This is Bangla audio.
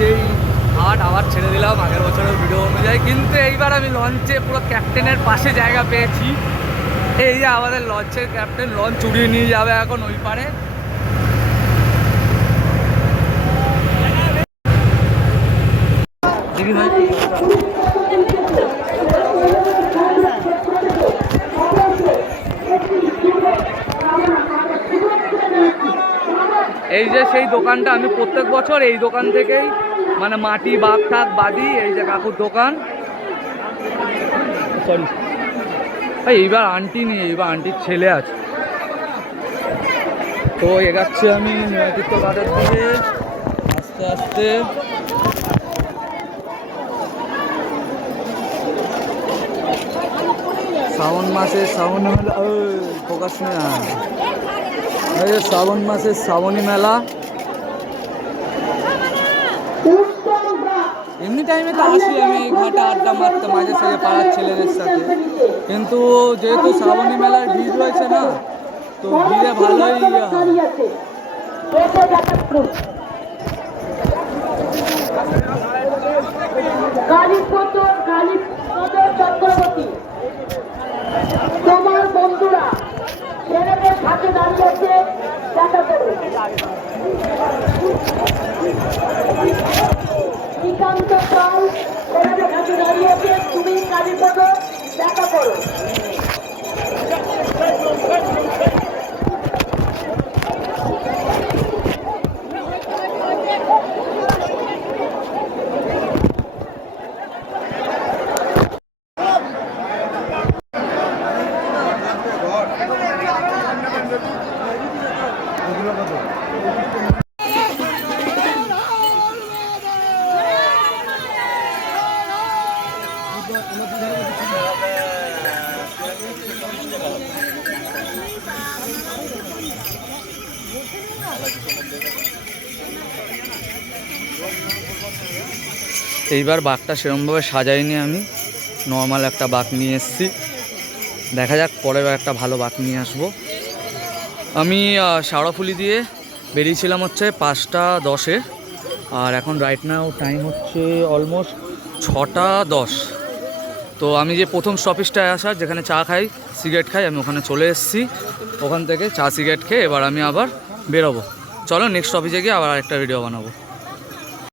সেই আবার ছেড়ে দিলাম আগের বছরের ভিডিও অনুযায়ী। কিন্তু এইবার আমি লঞ্চে পুরো ক্যাপ্টেনের পাশে জায়গা পেয়েছি। এই যে আমাদের লঞ্চের ক্যাপ্টেন, লঞ্চ উড়িয়ে নিয়ে যাবে এখন ওই পারে। দেখি ভাই, এই যে সেই দোকানটা, আমি প্রত্যেক বছর এই দোকান থেকেই মানে মাটি বাগ টাক বাঁধি। এই যে কাকুর দোকান, সরি এইবার আন্টি নেই, এইবার আন্টির ছেলে আছে। তো এগাচ্ছি আমি নৈতিত্ব ঘাটের দিকে আস্তে আস্তে। শ্রাবণ মাসে শ্রাবণী মেলা, ফোকাস নেই, এই যে শ্রাবণ মাসে শ্রাবণী মেলা। এমনি টাইমে তো আসি আমি এই ঘাটে আড্ডা মারতে মাঝে সাঝে পাড়ার ছেলেদের সাথে, কিন্তু যেহেতু শ্রাবণী মেলার ভিড় রয়েছে না, তো ভিড়ে ভালোই চক্রবর্তী, তোমার বন্ধুরা ছেলেদের সাথে দাঁড়িয়েছে, দেখা করো। শ্রীকান্ত পাল ছেলেদের সাথে দাঁড়িয়েছে, তুমি কালীপদ দেখা করো। এইবার বাঘটা সেরকমভাবে সাজাইনি, আমি নর্মাল একটা বাঘ নিয়ে এসেছি। দেখা যাক পরের একটা ভালো বাঘ নিয়ে আসবো। আমি শাওড়াফুলি দিয়ে বেরিয়েছিলাম হচ্ছে 5টা 10-এ, আর এখন রাইট নাও টাইম হচ্ছে অলমোস্ট 6টা 10। তো আমি যে প্রথম স্টপেজটায় আসার, যেখানে চা খাই সিগারেট খাই, আমি ওখানে চলে এসেছি। ওখান থেকে চা সিগারেট খেয়ে এবার আমি আবার বেরোবো। চলো নেক্সট স্টপেজে গিয়ে আবার আরেকটা ভিডিও বানাবো।